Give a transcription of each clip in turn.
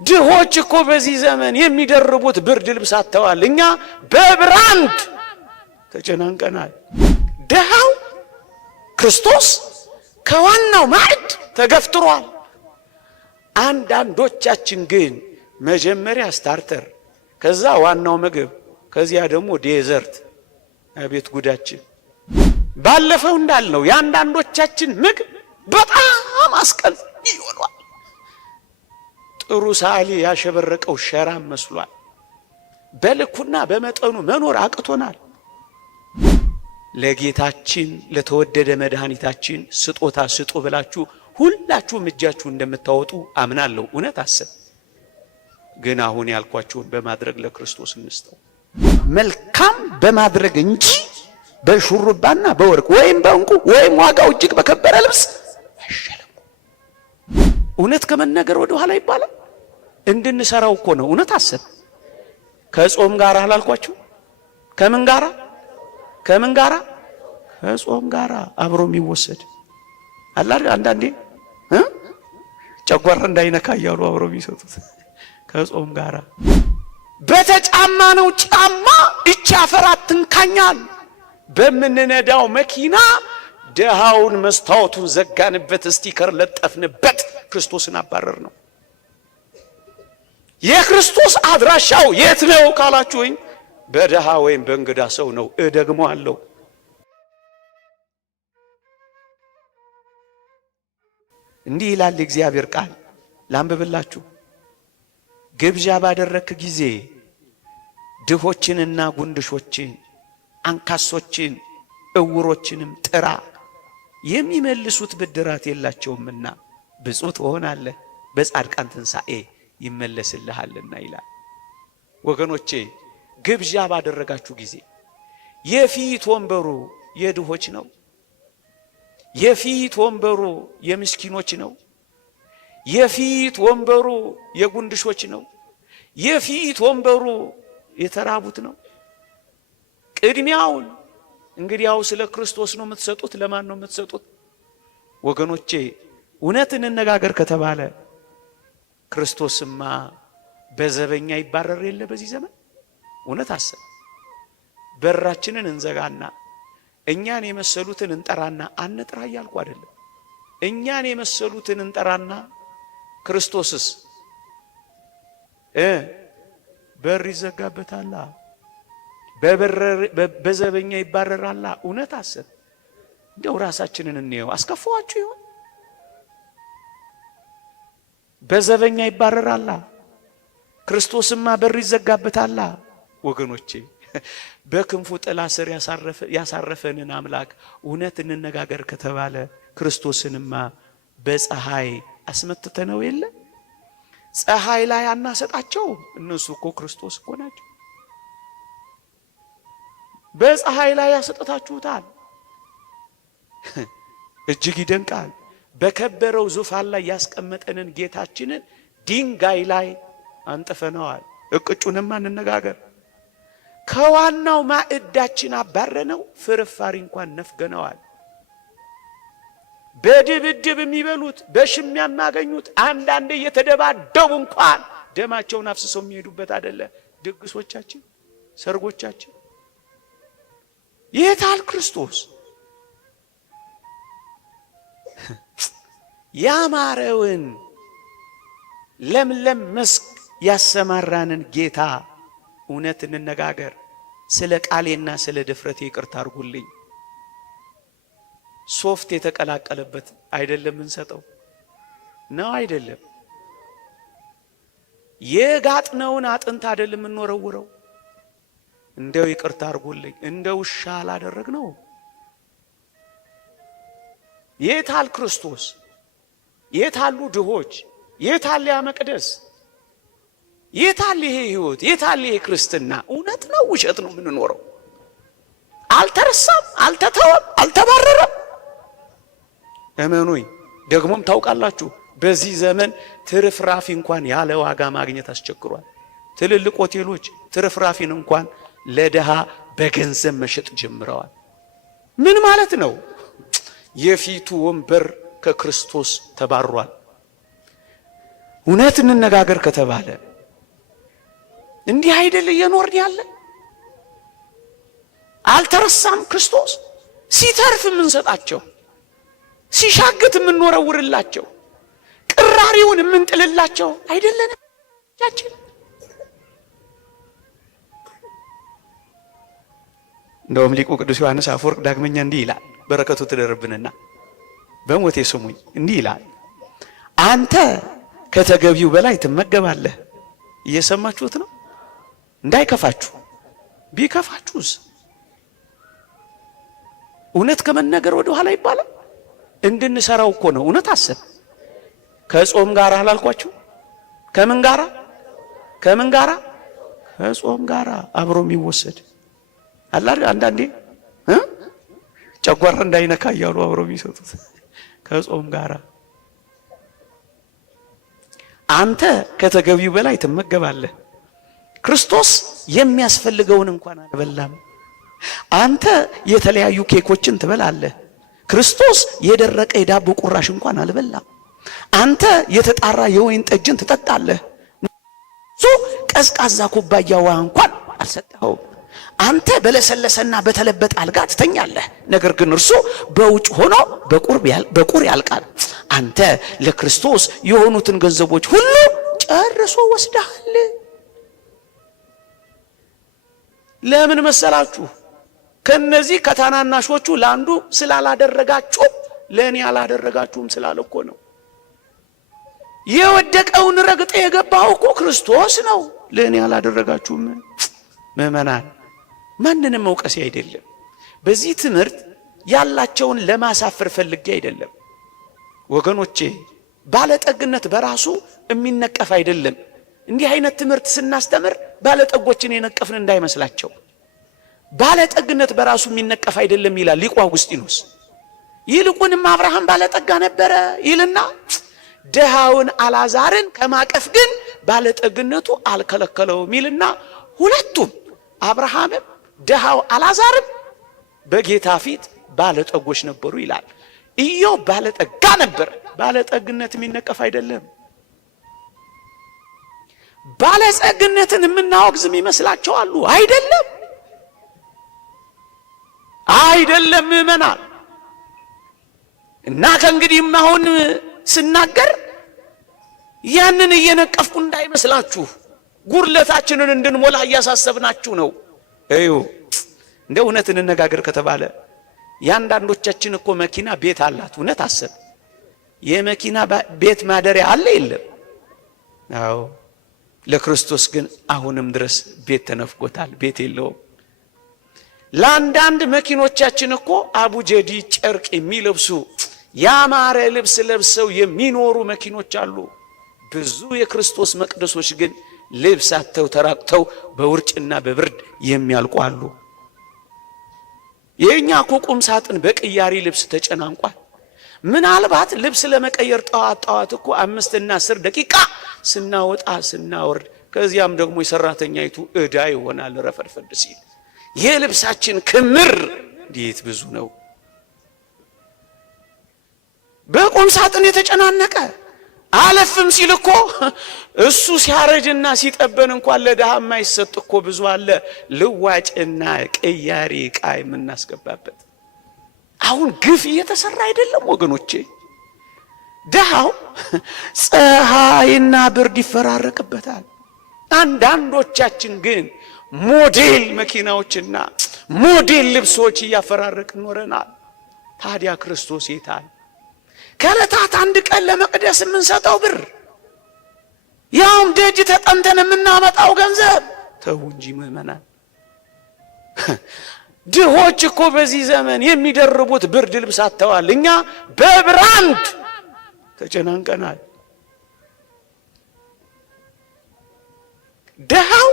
ድሆች እኮ በዚህ ዘመን የሚደርቡት ብርድ ልብስ አጥተዋል። እኛ በብራንድ ተጨናንቀናል። ደሃው ክርስቶስ ከዋናው ማዕድ ተገፍትሯል። አንዳንዶቻችን ግን መጀመሪያ ስታርተር፣ ከዛ ዋናው ምግብ፣ ከዚያ ደግሞ ዴዘርት። አቤት ጉዳችን! ባለፈው እንዳልነው የአንዳንዶቻችን ምግብ በጣም አስቀል ይሆናል። ጥሩ ሳሊ ያሸበረቀው ሸራ መስሏል። በልኩና በመጠኑ መኖር አቅቶናል። ለጌታችን ለተወደደ መድኃኒታችን ስጦታ ስጡ ብላችሁ ሁላችሁም እጃችሁን እንደምታወጡ አምናለሁ። እውነት አሰብ ግን አሁን ያልኳችሁን በማድረግ ለክርስቶስ እንስጠው። መልካም በማድረግ እንጂ በሹሩባና በወርቅ ወይም በእንቁ ወይም ዋጋው እጅግ በከበረ ልብስ አይሸለም። እውነት ከመነገር ወደ ኋላ ይባላል። እንድንሰራው እኮ ነው። እውነት አሰብ ከጾም ጋር አላልኳችሁ? ከምን ጋራ? ከምን ጋራ? ከጾም ጋራ አብሮ የሚወሰድ አላ አንዳንዴ ጨጓራ እንዳይነካ እያሉ አብሮ የሚሰጡት ከጾም ጋራ። በተጫማ ነው ጫማ እቺ አፈር አትንካኛል። በምንነዳው መኪና ደሃውን መስታወቱን ዘጋንበት፣ ስቲከር ለጠፍንበት፣ ክርስቶስን አባረር ነው። የክርስቶስ አድራሻው የት ነው ካላችሁኝ፣ በደሃ ወይም በእንግዳ ሰው ነው። እደግመዋለሁ። እንዲህ ይላል የእግዚአብሔር ቃል፣ ላንብብላችሁ። ግብዣ ባደረክ ጊዜ ድሆችንና ጉንድሾችን፣ አንካሶችን፣ እውሮችንም ጥራ፣ የሚመልሱት ብድራት የላቸውምና ብፁዕ ትሆናለህ፣ በጻድቃን ትንሣኤ ይመለስልሃልና ይላል። ወገኖቼ ግብዣ ባደረጋችሁ ጊዜ የፊት ወንበሩ የድሆች ነው። የፊት ወንበሩ የምስኪኖች ነው። የፊት ወንበሩ የጉንድሾች ነው። የፊት ወንበሩ የተራቡት ነው። ቅድሚያውን እንግዲያው ስለ ክርስቶስ ነው የምትሰጡት። ለማን ነው የምትሰጡት? ወገኖቼ እውነት እንነጋገር ከተባለ ክርስቶስማ በዘበኛ ይባረር የለ በዚህ ዘመን። እውነት አሰብ በራችንን እንዘጋና እኛን የመሰሉትን እንጠራና አንጥራ እያልኩ አይደለም። እኛን የመሰሉትን እንጠራና ክርስቶስስ በር ይዘጋበታል፣ በዘበኛ ይባረራል። እውነት አሰብ እንደው ራሳችንን እንየው። አስከፋዋችሁ ይሆን? በዘበኛ ይባረራል፣ ክርስቶስማ በር ይዘጋበታል። ወገኖቼ በክንፉ ጥላ ስር ያሳረፈንን አምላክ እውነት እንነጋገር ከተባለ ክርስቶስንማ በፀሐይ አስመትተነው የለ? ፀሐይ ላይ አናሰጣቸው። እነሱ እኮ ክርስቶስ እኮ ናቸው። በፀሐይ ላይ ያሰጣታችሁታል። እጅግ ይደንቃል። በከበረው ዙፋን ላይ ያስቀመጠንን ጌታችንን ድንጋይ ላይ አንጥፈነዋል። እቅጩንማ እንነጋገር። ከዋናው ማዕዳችን አባረነው፣ ፍርፋሪ እንኳን ነፍገነዋል። በድብድብ የሚበሉት በሽሚያ የሚያገኙት አንዳንዴ እየተደባደቡ እንኳን ደማቸውን አፍስሰው የሚሄዱበት አይደለ ድግሶቻችን፣ ሰርጎቻችን። የታል ክርስቶስ? ያማረውን ለምለም መስክ ያሰማራንን ጌታ እውነት እንነጋገር። ስለ ቃሌና ስለ ድፍረቴ ይቅርታ አድርጉልኝ። ሶፍት የተቀላቀለበት አይደለም እንሰጠው ነው አይደለም። የጋጥነውን አጥንት አይደለም እንወረውረው። እንደው ይቅርታ አድርጉልኝ፣ እንደው ውሻ አላደረግነው። የታል ክርስቶስ? የታሉ ድሆች? የታል ያ መቅደስ? የታል ይሄ ህይወት? የታል ይሄ ክርስትና? እውነት ነው ውሸት ነው የምንኖረው? አልተረሳም፣ አልተተወም፣ አልተባረረም። እመኑኝ። ደግሞም ታውቃላችሁ በዚህ ዘመን ትርፍራፊ እንኳን ያለ ዋጋ ማግኘት አስቸግሯል። ትልልቅ ሆቴሎች ትርፍራፊን እንኳን ለደሃ በገንዘብ መሸጥ ጀምረዋል። ምን ማለት ነው? የፊቱ ወንበር ከክርስቶስ ተባሯል። እውነት እንነጋገር ከተባለ እንዲህ አይደል እየኖርን ያለ? አልተረሳም ክርስቶስ ሲተርፍ የምንሰጣቸው፣ ሲሻግት የምንወረውርላቸው፣ ቅራሪውን የምንጥልላቸው አይደለንም ያችን? እንደውም ሊቁ ቅዱስ ዮሐንስ አፈወርቅ ዳግመኛ እንዲህ ይላል፣ በረከቱ ትደርብንና በሞቴ ስሙኝ። እንዲህ ይላል፣ አንተ ከተገቢው በላይ ትመገባለህ። እየሰማችሁት ነው? እንዳይከፋችሁ። ቢከፋችሁስ እውነት ከመነገር ወደ ኋላ ይባላል። እንድንሰራው እኮ ነው። እውነት አሰብ ከጾም ጋር አላልኳችሁ? ከምን ጋራ? ከምን ጋራ? ከጾም ጋራ አብሮ የሚወሰድ አላር አንዳንዴ ጨጓራ እንዳይነካ እያሉ አብሮ የሚሰጡት ከጾም ጋራ። አንተ ከተገቢው በላይ ትመገባለህ። ክርስቶስ የሚያስፈልገውን እንኳን አልበላም። አንተ የተለያዩ ኬኮችን ትበላለህ። ክርስቶስ የደረቀ የዳቦ ቁራሽ እንኳን አልበላም። አንተ የተጣራ የወይን ጠጅን ትጠጣለህ። እሱ ቀዝቃዛ ኩባያ ውሃ እንኳን አልሰጠኸውም። አንተ በለሰለሰና በተለበጠ አልጋ ትተኛለህ። ነገር ግን እርሱ በውጭ ሆኖ በቁር ያልቃል። አንተ ለክርስቶስ የሆኑትን ገንዘቦች ሁሉ ጨርሶ ወስደሃል። ለምን መሰላችሁ? ከነዚህ ከታናናሾቹ ለአንዱ ስላላደረጋችሁ ለእኔ ያላደረጋችሁም ስላለ እኮ ነው። የወደቀውን ረግጠ የገባው እኮ ክርስቶስ ነው። ለእኔ ያላደረጋችሁም። ምእመናን ማንንም መውቀስ አይደለም። በዚህ ትምህርት ያላቸውን ለማሳፈር ፈልጌ አይደለም ወገኖቼ። ባለጠግነት በራሱ የሚነቀፍ አይደለም። እንዲህ አይነት ትምህርት ስናስተምር ባለጠጎችን የነቀፍን እንዳይመስላቸው። ባለጠግነት በራሱ የሚነቀፍ አይደለም ይላል ሊቁ አውግስጢኖስ። ይልቁንም አብርሃም ባለጠጋ ነበረ ይልና ደሃውን አልዓዛርን ከማቀፍ ግን ባለጠግነቱ አልከለከለውም ይልና ሁለቱም አብርሃምም ደሃው አልዓዛርም በጌታ ፊት ባለጠጎች ነበሩ ይላል። ኢዮብ ባለጠጋ ነበር። ባለጠግነት የሚነቀፍ አይደለም። ባለጸግነትን የምናወግዝም ይመስላቸው አሉ። አይደለም አይደለም ምእመናን። እና ከእንግዲህም አሁን ስናገር ያንን እየነቀፍኩ እንዳይመስላችሁ፣ ጉርለታችንን እንድንሞላ እያሳሰብናችሁ ነው። እዩ እንደ እውነት እንነጋገር ከተባለ ያንዳንዶቻችን እኮ መኪና ቤት አላት። እውነት አሰብ የመኪና ቤት ማደሪያ አለ የለም? አዎ። ለክርስቶስ ግን አሁንም ድረስ ቤት ተነፍጎታል። ቤት የለውም። ለአንዳንድ መኪኖቻችን እኮ አቡጀዲ ጨርቅ የሚለብሱ ያማረ ልብስ ለብሰው የሚኖሩ መኪኖች አሉ። ብዙ የክርስቶስ መቅደሶች ግን ልብስ አጥተው ተራቅተው በውርጭና በብርድ የሚያልቁ አሉ። የኛ ቁም ሳጥን በቅያሪ ልብስ ተጨናንቋል። ምናልባት ልብስ ለመቀየር ጣዋት እኮ 5 እና 10 ደቂቃ ስናወጣ ስናወርድ፣ ከዚያም ደግሞ የሰራተኛይቱ እዳ ይሆናል ረፈርፈድ ሲል። የልብሳችን ክምር እንዴት ብዙ ነው! በቁም ሳጥን የተጨናነቀ አለፍም ሲል እኮ እሱ ሲያረጅና ሲጠበን እንኳን ለድሃ የማይሰጥ እኮ ብዙ አለ። ልዋጭና ቅያሪ ዕቃ የምናስገባበት አሁን ግፍ እየተሰራ አይደለም ወገኖቼ? ድሃው ፀሐይና ብርድ ይፈራረቅበታል። አንዳንዶቻችን ግን ሞዴል መኪናዎችና ሞዴል ልብሶች እያፈራረቅን ኖረናል። ታዲያ ክርስቶስ የታል? ከዕለታት አንድ ቀን ለመቅደስ የምንሰጠው ብር፣ ያውም ደጅ ተጠምተን የምናመጣው ገንዘብ። ተው እንጂ ምእመናን። ድሆች እኮ በዚህ ዘመን የሚደርቡት ብርድ ልብስ አጥተዋል። እኛ በብራንድ ተጨናንቀናል። ድሃው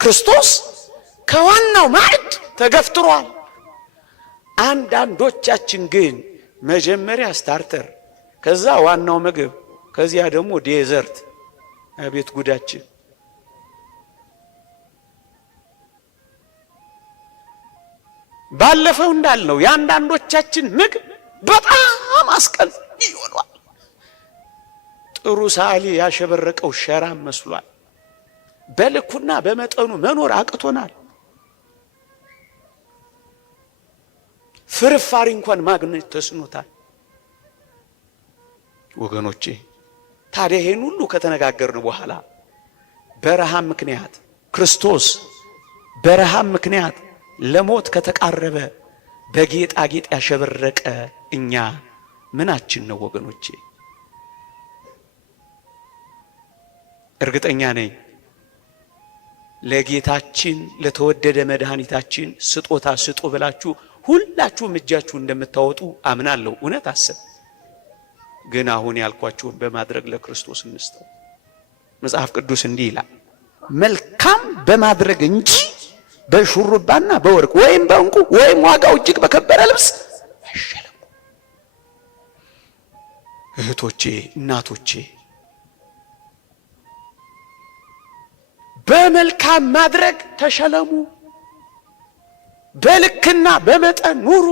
ክርስቶስ ከዋናው ማዕድ ተገፍትሯል። አንዳንዶቻችን ግን መጀመሪያ ስታርተር፣ ከዛ ዋናው ምግብ፣ ከዚያ ደግሞ ዴዘርት። አቤት ጉዳችን! ባለፈው እንዳልነው የአንዳንዶቻችን ምግብ በጣም አስቀል ይሆናል። ጥሩ ሳሊ ያሸበረቀው ሸራም መስሏል። በልኩና በመጠኑ መኖር አቅቶናል። ፍርፋሪ እንኳን ማግኘት ተስኖታል። ወገኖቼ ታዲያ ይሄን ሁሉ ከተነጋገርን በኋላ በረሃብ ምክንያት ክርስቶስ በረሃብ ምክንያት ለሞት ከተቃረበ በጌጣጌጥ ያሸበረቀ እኛ ምናችን ነው ወገኖቼ? እርግጠኛ ነኝ ለጌታችን ለተወደደ መድኃኒታችን ስጦታ ስጡ ብላችሁ ሁላችሁም እጃችሁን እንደምታወጡ አምናለሁ። እውነት አስብ። ግን አሁን ያልኳችሁን በማድረግ ለክርስቶስ እንስጠው። መጽሐፍ ቅዱስ እንዲህ ይላል፣ መልካም በማድረግ እንጂ በሹሩባና በወርቅ ወይም በእንቁ ወይም ዋጋው እጅግ በከበረ ልብስ አይሸለሙ። እህቶቼ፣ እናቶቼ በመልካም ማድረግ ተሸለሙ። በልክና በመጠን ኑሩ።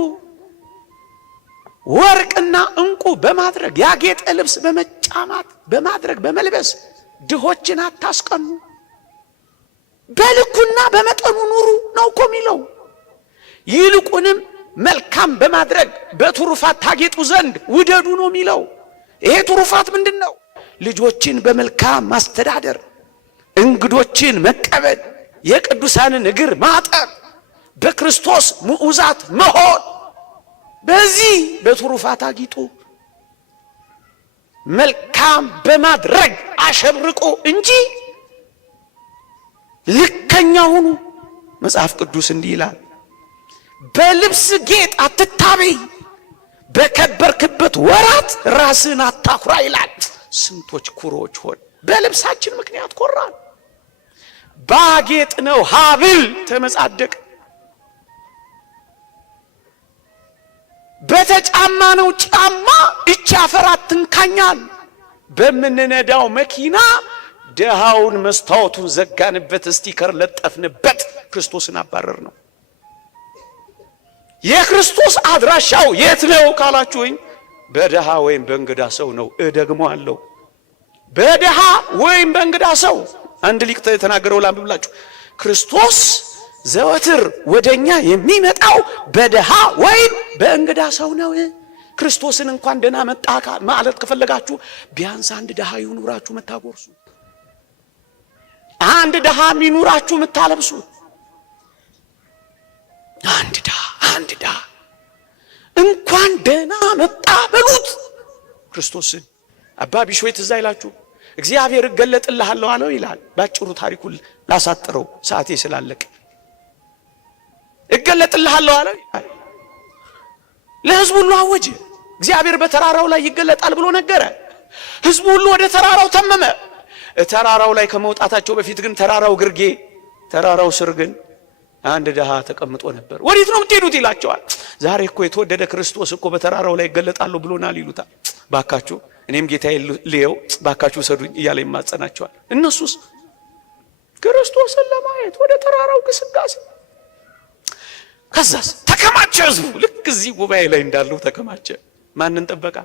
ወርቅና እንቁ በማድረግ ያጌጠ ልብስ በመጫማት በማድረግ በመልበስ ድሆችን አታስቀኑ። በልኩና በመጠኑ ኑሩ ነው እኮ የሚለው። ይልቁንም መልካም በማድረግ በትሩፋት ታጌጡ ዘንድ ውደዱ ነው የሚለው። ይሄ ትሩፋት ምንድን ነው? ልጆችን በመልካም ማስተዳደር፣ እንግዶችን መቀበል፣ የቅዱሳንን እግር ማጠብ፣ በክርስቶስ ምዑዛት መሆን። በዚህ በትሩፋት አጊጡ። መልካም በማድረግ አሸብርቁ እንጂ ልከኛ ሁኑ። መጽሐፍ ቅዱስ እንዲህ ይላል፣ በልብስ ጌጥ አትታበይ፣ በከበርክበት ወራት ራስን አታኩራ ይላል። ስንቶች ኩሮዎች ሆን በልብሳችን ምክንያት ኮራን። ባጌጥ ነው ሀብል ተመጻደቅ፣ በተጫማ ነው ጫማ እቻ አፈራት ትንካኛል። በምንነዳው መኪና ደሃውን መስታወቱን ዘጋንበት፣ ስቲከር ለጠፍንበት፣ ክርስቶስን አባረር ነው። የክርስቶስ አድራሻው የት ነው ካላችሁኝ፣ በደሃ ወይም በእንግዳ ሰው ነው። እደግመዋለሁ፣ በደሃ ወይም በእንግዳ ሰው። አንድ ሊቅ የተናገረው ላንብብላችሁ። ክርስቶስ ዘወትር ወደኛ የሚመጣው በደሃ ወይም በእንግዳ ሰው ነው። ክርስቶስን እንኳን ደህና መጣ ማለት ከፈለጋችሁ ቢያንስ አንድ ደሃ ይኑራችሁ መታጎርሱ፣ አንድ ደሃ ይኑራችሁ መታለብሱ። አንድ ደሃ እንኳን ደህና መጣ በሉት ክርስቶስን። አባ ቢሾይ ትዝ አይላችሁ? እግዚአብሔር እገለጥልሃለሁ አለው ይላል። ባጭሩ ታሪኩን ላሳጥረው ሰዓቴ ስላለቀ፣ እገለጥልሃለሁ አለው ይላል። ለሕዝቡ ሁሉ አወጀ። እግዚአብሔር በተራራው ላይ ይገለጣል ብሎ ነገረ። ሕዝቡ ሁሉ ወደ ተራራው ተመመ። ተራራው ላይ ከመውጣታቸው በፊት ግን ተራራው ስር ግን አንድ ደሃ ተቀምጦ ነበር። ወዴት ነው የምትሄዱት ይላቸዋል። ዛሬ እኮ የተወደደ ክርስቶስ እኮ በተራራው ላይ ይገለጣል ብሎናል ይሉታል። ባካችሁ እኔም ጌታዬ ልየው ባካችሁ ሰዱኝ እያለ ይማጸናቸዋል። እነሱስ ክርስቶስን ለማየት ወደ ተራራው ግስጋሴ። ከዛስ ተከማቸ ሕዝቡ። ልክ እዚህ ጉባኤ ላይ እንዳለው ተከማቸ። ማንን ጠበቃ?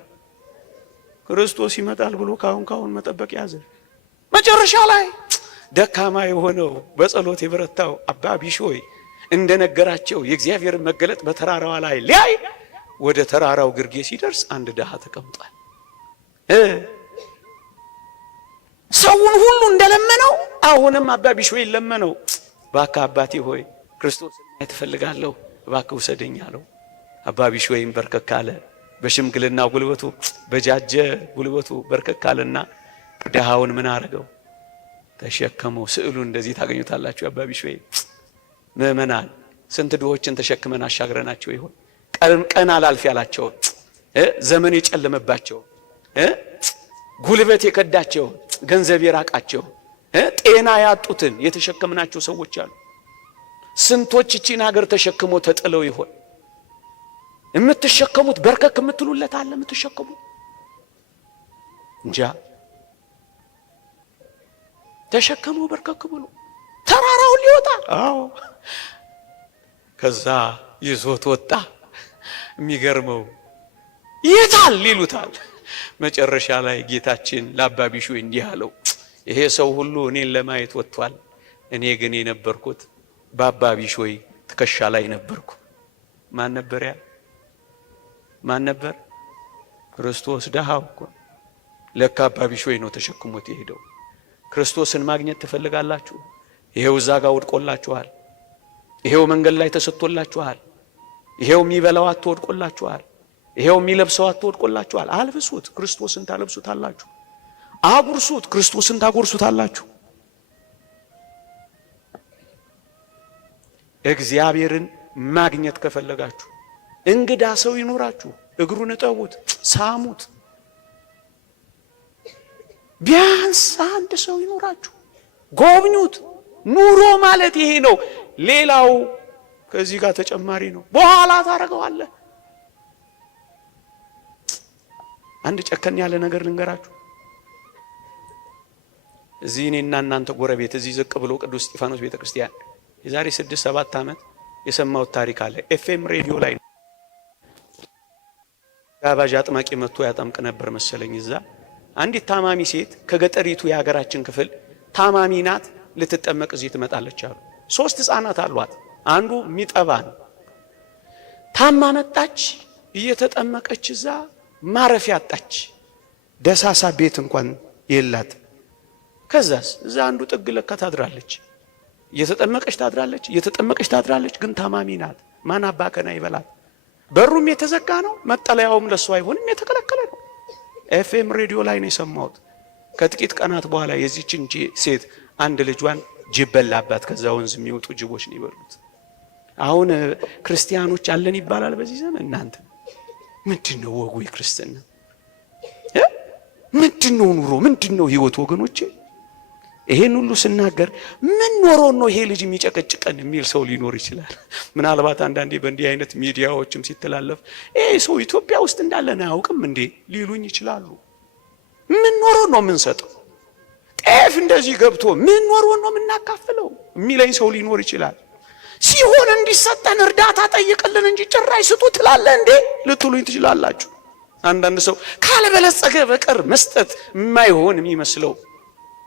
ክርስቶስ ይመጣል ብሎ ካሁን መጠበቅ ያዘ። መጨረሻ ላይ ደካማ የሆነው በጸሎት የበረታው አባ ቢሾይ እንደነገራቸው የእግዚአብሔር መገለጥ በተራራዋ ላይ ሊያይ ወደ ተራራው ግርጌ ሲደርስ አንድ ደሃ ተቀምጧል። ሰውን ሁሉ እንደለመነው አሁንም አባ ቢሾይ ለመነው። እባክህ አባቴ ሆይ ክርስቶስን ማየት እፈልጋለሁ፣ እባክህ ውሰደኝ አለው። አባ ቢሾይም በርከክ አለ። በሽምግልና ጉልበቱ በጃጀ ጉልበቱ በርከክ አለና ደሃውን ምን አረገው? ተሸከመው። ስዕሉ እንደዚህ ታገኙታላችሁ። አባ ቢሾይ ምእመናን ስንት ድሆችን ተሸክመን አሻግረናቸው ይሆን? ቀን አላልፍ ያላቸው፣ ዘመን የጨለመባቸው፣ ጉልበት የከዳቸው፣ ገንዘብ የራቃቸው፣ ጤና ያጡትን የተሸከምናቸው ሰዎች አሉ። ስንቶች እቺን ሀገር ተሸክሞ ተጥለው ይሆን? የምትሸከሙት በርከክ የምትሉለት አለ? የምትሸከሙት እንጃ። ተሸከሙ በርከክ ብሎ ተራራውን ሊወጣ። አዎ ከዛ ይዞት ወጣ። የሚገርመው ይታል ይሉታል። መጨረሻ ላይ ጌታችን ለአባ ቢሾይ እንዲህ አለው፣ ይሄ ሰው ሁሉ እኔን ለማየት ወጥቷል፣ እኔ ግን የነበርኩት በአባ ቢሾይ ትከሻ ላይ ነበርኩ። ማን ነበር ያ? ማን ነበር? ክርስቶስ። ደሃው እኮ ለካ አባ ቢሾይ ነው ተሸክሞት የሄደው። ክርስቶስን ማግኘት ትፈልጋላችሁ? ይሄው እዛ ጋር ወድቆላችኋል። ይሄው መንገድ ላይ ተሰጥቶላችኋል። ይሄው የሚበላው አትወድቆላችኋል። ይሄው የሚለብሰው አትወድቆላችኋል። አልብሱት፣ ክርስቶስን ታለብሱታላችሁ። አጉርሱት፣ ክርስቶስን ታጎርሱታላችሁ። እግዚአብሔርን ማግኘት ከፈለጋችሁ እንግዳ ሰው ይኖራችሁ፣ እግሩን እጠቡት፣ ሳሙት። ቢያንስ አንድ ሰው ይኖራችሁ፣ ጎብኙት። ኑሮ ማለት ይሄ ነው። ሌላው ከዚህ ጋር ተጨማሪ ነው። በኋላ ታረጋዋለህ። አንድ ጨከን ያለ ነገር ልንገራችሁ። እዚህ እኔና እናንተ ጎረቤት እዚህ ዝቅ ብሎ ቅዱስ እስጢፋኖስ ቤተክርስቲያን የዛሬ 6-7 ዓመት የሰማሁት ታሪክ አለ። ኤፍኤም ሬዲዮ ላይ ጋባዥ አጥማቂ መጥቶ ያጠምቅ ነበር መሰለኝ። እዛ አንዲት ታማሚ ሴት ከገጠሪቱ የሀገራችን ክፍል ታማሚ ናት፣ ልትጠመቅ እዚህ ትመጣለች አሉ። 3 ህፃናት አሏት። አንዱ ሚጠባ ነው። ታማ መጣች። እየተጠመቀች እዛ ማረፊያ አጣች። ደሳሳ ቤት እንኳን የላት። ከዛስ እዛ አንዱ ጥግ ለካ ታድራለች። እየተጠመቀች ታድራለች፣ ግን ታማሚ ናት። ማን አባከና ይበላት? በሩም የተዘጋ ነው፣ መጠለያውም ለሱ አይሆንም፣ የተከለከለ ነው። ኤፍኤም ሬዲዮ ላይ ነው የሰማሁት። ከጥቂት ቀናት በኋላ የዚህችን ሴት አንድ ልጇን ጅብ በላባት። ከዛ ወንዝ የሚወጡ ጅቦች ነው ይበሉት። አሁን ክርስቲያኖች አለን ይባላል በዚህ ዘመን። እናንተ ምንድነው ወጉ? የክርስትና ምንድነው ኑሮ? ምንድነው ህይወት? ወገኖቼ ይሄን ሁሉ ስናገር ምን ኖሮ ነው ይሄ ልጅ የሚጨቀጭቀን የሚል ሰው ሊኖር ይችላል። ምናልባት አንዳንዴ በእንዲህ አይነት ሚዲያዎችም ሲተላለፍ ይሄ ሰው ኢትዮጵያ ውስጥ እንዳለን አያውቅም እንዴ ሊሉኝ ይችላሉ። ምን ኖሮ ነው የምንሰጠው? ጤፍ እንደዚህ ገብቶ ምን ኖሮ ነው የምናካፍለው የሚለኝ ሰው ሊኖር ይችላል። ሲሆን እንዲሰጠን እርዳታ ጠይቅልን እንጂ ጭራሽ ስጡ ትላለህ እንዴ ልትሉኝ ትችላላችሁ። አንዳንድ ሰው ካልበለጸገ በቀር መስጠት የማይሆን የሚመስለው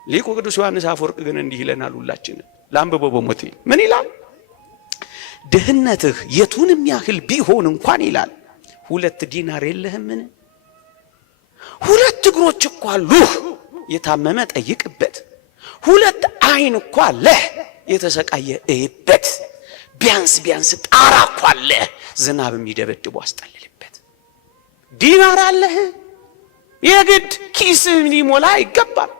ሊቁ ቅዱስ ዮሐንስ አፈወርቅ ግን እንዲህ ይለናል። ሁላችን ላንብበው በሞቴ ምን ይላል? ድህነትህ የቱንም ያህል ቢሆን እንኳን ይላል 2 ዲናር የለህምን? 2 እግሮች እኮ አሉህ፣ የታመመ ጠይቅበት። 2 አይን እኮ አለህ፣ የተሰቃየ እይበት። ቢያንስ ጣራ እኮ አለህ፣ ዝናብ የሚደበድቡ አስጠልልበት። ዲናር አለህ፣ የግድ ኪስህ ሊሞላ አይገባም።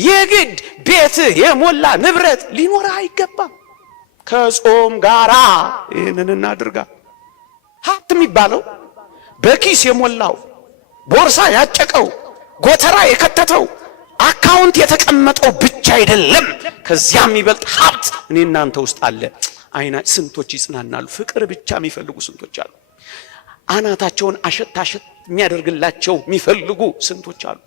የግድ ቤትህ የሞላ ንብረት ሊኖር አይገባም። ከጾም ጋራ ይህንን እናድርጋ። ሀብት የሚባለው በኪስ የሞላው ቦርሳ ያጨቀው ጎተራ የከተተው አካውንት የተቀመጠው ብቻ አይደለም። ከዚያም ይበልጥ ሀብት እኔ እናንተ ውስጥ አለ። አይና ስንቶች ይጽናናሉ። ፍቅር ብቻ የሚፈልጉ ስንቶች አሉ። አናታቸውን አሸት የሚያደርግላቸው የሚፈልጉ ስንቶች አሉ።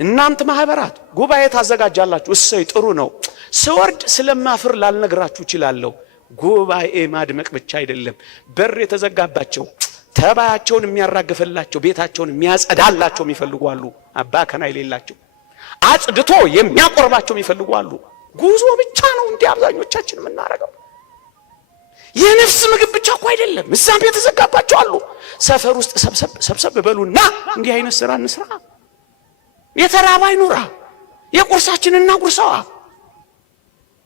እናንተ ማህበራት ጉባኤ ታዘጋጃላችሁ፣ እሰይ ጥሩ ነው። ስወርድ ስለማፍር ላልነግራችሁ እችላለሁ። ጉባኤ ማድመቅ ብቻ አይደለም፣ በር የተዘጋባቸው ተባያቸውን የሚያራግፍላቸው ቤታቸውን የሚያጸዳላቸው የሚፈልጉ አሉ። አባ ከና የሌላቸው አጽድቶ የሚያቆርባቸው የሚፈልጉ አሉ። ጉዞ ብቻ ነው እንዴ አብዛኞቻችን የምናረገው? የነፍስ ምግብ ብቻ እኮ አይደለም፣ እዛም የተዘጋባቸው አሉ። ሰፈር ውስጥ ሰብሰብ በሉና እንዲህ አይነት ስራ እንስራ። የተራባ ይኑራ፣ የቁርሳችንና ጉርሳዋ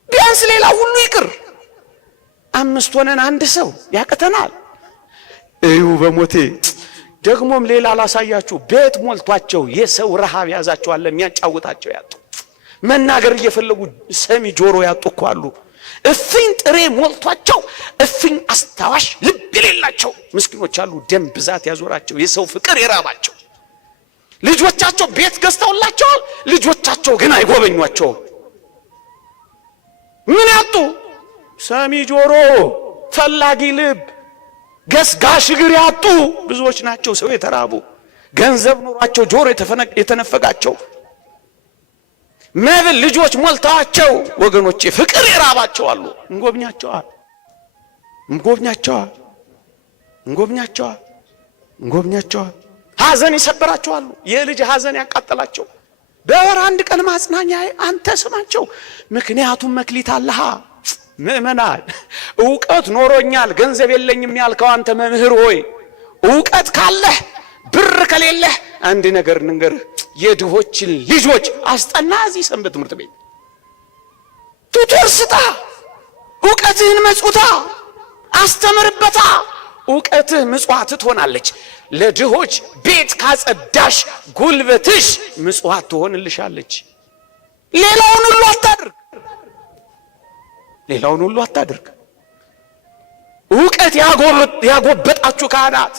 ቢያንስ ሌላ ሁሉ ይቅር። 5 ሆነን አንድ ሰው ያቀተናል። እዩ በሞቴ ደግሞም ሌላ ላሳያችሁ። ቤት ሞልቷቸው የሰው ረሃብ ያዛቸው አለ፣ የሚያጫውታቸው ያጡ፣ መናገር እየፈለጉ ሰሚ ጆሮ ያጡ እኮ አሉ። እፍኝ ጥሬ ሞልቷቸው እፍኝ አስታዋሽ ልብ የሌላቸው ምስኪኖች አሉ። ደም ብዛት ያዞራቸው፣ የሰው ፍቅር የራባቸው ልጆቻቸው ቤት ገዝተውላቸዋል፣ ልጆቻቸው ግን አይጎበኟቸውም። ምን ያጡ? ሰሚ ጆሮ፣ ፈላጊ ልብ፣ ገስጋሽ እግር ያጡ ብዙዎች ናቸው። ሰው የተራቡ ገንዘብ ኖሯቸው ጆሮ የተነፈጋቸው መብል ልጆች ሞልተዋቸው ወገኖቼ ፍቅር የራባቸው አሉ። እንጎብኛቸዋል። ሐዘን ይሰበራቸዋል። የልጅ ሐዘን ያቃጥላቸው። በወር አንድ ቀን ማጽናኛ አንተ ስማቸው። ምክንያቱም መክሊት አለሃ። ምእመናን ዕውቀት ኖሮኛል ገንዘብ የለኝም ያልከው አንተ መምህር ሆይ ዕውቀት ካለህ ብር ከሌለህ አንድ ነገር ንገርህ፣ የድሆችን ልጆች አስጠና። እዚህ ሰንበት ትምህርት ቤት ቱቶር ስጣ፣ ዕውቀትህን መጽውታ፣ አስተምርበታ። ዕውቀትህ ምጽዋት ትሆናለች። ለድሆች ቤት ካጸዳሽ ጉልበትሽ ምጽዋት ትሆንልሻለች። ሌላውን ሁሉ አታድርግ፣ ሌላውን ሁሉ አታድርግ። ዕውቀት ያጎበጣችሁ ካህናት፣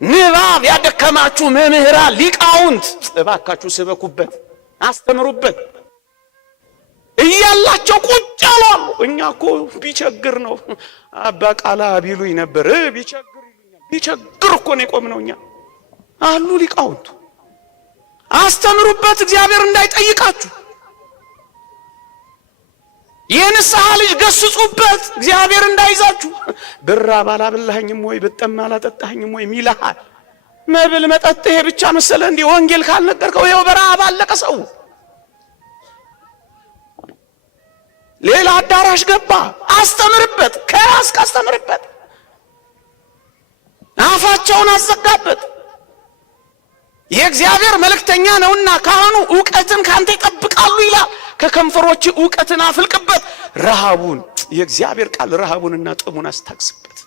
ንባብ ያደከማችሁ መምህራን፣ ሊቃውንት እባካችሁ ስበኩበት፣ አስተምሩበት። እያላቸው ቁጭ አሉ። እኛ እኮ ቢቸግር ነው አባ ቃላ ቢሉኝ ነበር። ቢቸግር ይሉኛል። ቢቸግር እኮ ነው የቆምነው እኛ አሉ ሊቃውንቱ። አስተምሩበት፣ እግዚአብሔር እንዳይጠይቃችሁ። የንስሐ ልጅ ገስጹበት፣ እግዚአብሔር እንዳይዛችሁ። ብራብ አላበላኸኝም ወይ ብጠማ አላጠጣኸኝም ወይ ይልሃል። መብል መጠጥ ይሄ ብቻ መሰለ እንዴ? ወንጌል ካልነገርከው ይኸው በረሃብ አለቀ ሰው። ሌላ አዳራሽ ገባ። አስተምርበት፣ ከያዝክ አስተምርበት። አፋቸውን አዘጋበት። የእግዚአብሔር መልእክተኛ ነውና ካህኑ ዕውቀትን ካንተ ይጠብቃሉ ይላል። ከከንፈሮች ዕውቀትን አፍልቅበት። ረሃቡን የእግዚአብሔር ቃል ረሃቡንና ጥሙን አስታግስበት።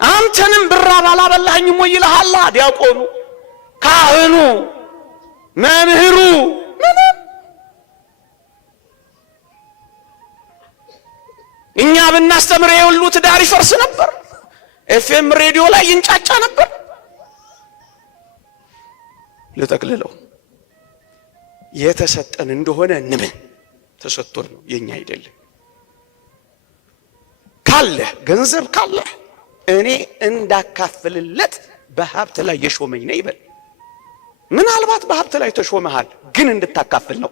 አንተንም ብራብ አላበላኸኝም ወይ ይልሃል ዲያቆኑ፣ ካህኑ፣ መምህሩ። ምንም እኛ ብናስተምር የሁሉ ትዳር ይፈርስ ነበር። ኤፍኤም ሬዲዮ ላይ ይንጫጫ ነበር። ለጠቅልለው የተሰጠን እንደሆነ እንምን ተሰጥቶን ነው፣ የኛ አይደለም። ካለ ገንዘብ ካለ እኔ እንዳካፍልለት በሀብት ላይ የሾመኝ ነው ይበል። ምናልባት በሀብት ላይ ተሾመሃል፣ ግን እንድታካፍል ነው።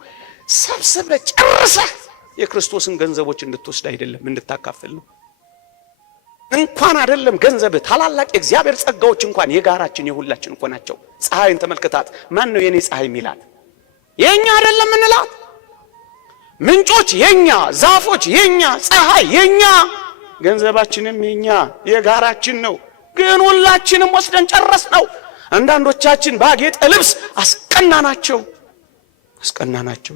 ሰብስበህ ጨርሰህ የክርስቶስን ገንዘቦች እንድትወስድ አይደለም፣ እንድታካፍል ነው። እንኳን አይደለም ገንዘብ፣ ታላላቅ የእግዚአብሔር ጸጋዎች እንኳን የጋራችን የሁላችን እኮ ናቸው። ፀሐይን ተመልከታት። ማን ነው የኔ ፀሐይ የሚላት? የኛ አይደለም እንላት። ምንጮች የኛ፣ ዛፎች የኛ፣ ፀሐይ የኛ፣ ገንዘባችንም የኛ የጋራችን ነው። ግን ሁላችንም ወስደን ጨረስ ነው። አንዳንዶቻችን ባጌጠ ልብስ አስቀናናቸው።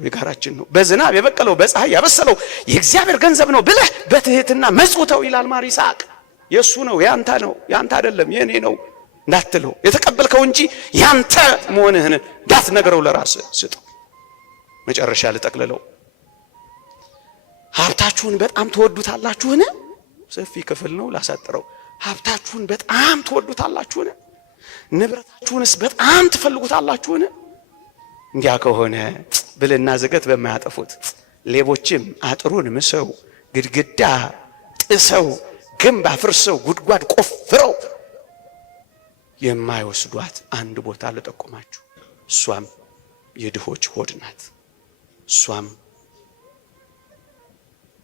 የጋራችን ነው። በዝናብ የበቀለው በፀሐይ ያበሰለው የእግዚአብሔር ገንዘብ ነው ብለህ በትህትና መጽውተው ይላል ማር ይስሐቅ። የሱ ነው፣ ያንተ ነው። ያንተ አይደለም የኔ ነው እንዳትለው፣ የተቀበልከው እንጂ ያንተ መሆንህን እንዳትነግረው፣ ለራስህ ስጠው። መጨረሻ ልጠቅልለው። ሀብታችሁን በጣም ትወዱታላችሁን? ሰፊ ክፍል ነው ላሳጥረው። ሀብታችሁን በጣም ትወዱታላችሁን? ንብረታችሁንስ በጣም ትፈልጉታላችሁን? እንዲያ ከሆነ ብልና ዝገት በማያጠፉት ሌቦችም አጥሩን ምሰው ግድግዳ ጥሰው ግንብ አፍርሰው ጉድጓድ ቆፍረው የማይወስዷት አንድ ቦታ ልጠቁማችሁ። እሷም የድሆች ሆድ ናት። እሷም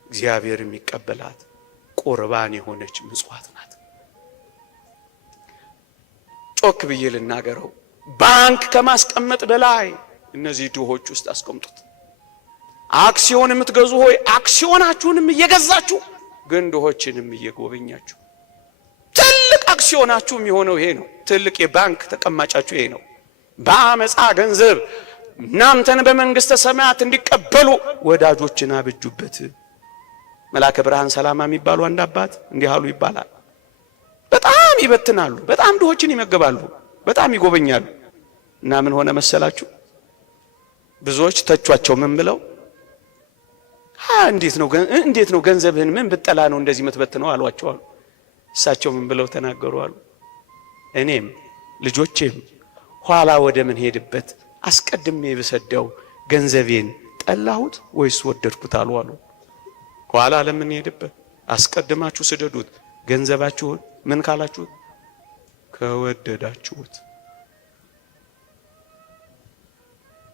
እግዚአብሔር የሚቀበላት ቁርባን የሆነች ምጽዋት ናት። ጮክ ብዬ ልናገረው፣ ባንክ ከማስቀመጥ በላይ እነዚህ ድሆች ውስጥ አስቀምጡት። አክሲዮን የምትገዙ ሆይ አክሲዮናችሁንም እየገዛችሁ ግን ድሆችንም እየጎበኛችሁ፣ ትልቅ አክሲዮናችሁ የሚሆነው ይሄ ነው። ትልቅ የባንክ ተቀማጫችሁ ይሄ ነው። በአመፃ ገንዘብ እናንተን በመንግስተ ሰማያት እንዲቀበሉ ወዳጆችን አብጁበት። መልአከ ብርሃን ሰላማ የሚባሉ አንድ አባት እንዲህ አሉ ይባላል። በጣም ይበትናሉ፣ በጣም ድሆችን ይመገባሉ፣ በጣም ይጎበኛሉ። እና ምን ሆነ መሰላችሁ? ብዙዎች ተቿቸው። ምን ብለው? እንዴት ነው ገንዘብህን ምን ብጠላ ነው እንደዚህ የምትበትነው አሏቸው አሉ። እሳቸው ምን ብለው ተናገሩ አሉ? እኔም ልጆቼም ኋላ ወደ ምን ሄድበት አስቀድሜ ብሰደው ገንዘቤን ጠላሁት ወይስ ወደድኩት አሉ አሉ። ኋላ ለምን ሄድበት አስቀድማችሁ ስደዱት፣ ገንዘባችሁን ምን ካላችሁት?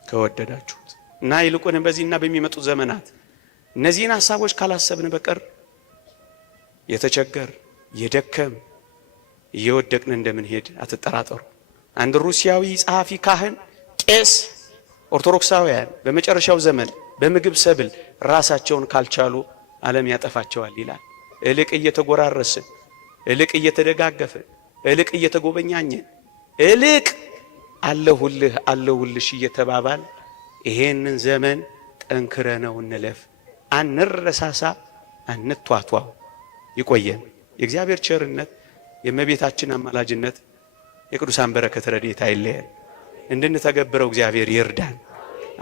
ከወደዳችሁት እና ይልቁን በዚህና በሚመጡት ዘመናት እነዚህን ሐሳቦች ካላሰብን በቀር የተቸገር የደከም እየወደቅን እንደምንሄድ አትጠራጠሩ። አንድ ሩሲያዊ ጸሐፊ ካህን ቄስ ኦርቶዶክሳውያን በመጨረሻው ዘመን በምግብ ሰብል ራሳቸውን ካልቻሉ ዓለም ያጠፋቸዋል ይላል። እልቅ እየተጎራረስን፣ እልቅ እየተደጋገፍን፣ እልቅ እየተጎበኛኘን፣ እልቅ አለሁልህ አለሁልሽ እየተባባል ይሄንን ዘመን ጠንክረነው እንለፍ። አንረሳሳ፣ አንቷቷው። ይቆየን። የእግዚአብሔር ቸርነት፣ የእመቤታችን አማላጅነት፣ የቅዱሳን በረከት ረድኤት አይለየን። እንድንተገብረው እግዚአብሔር ይርዳን።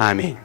አሜን።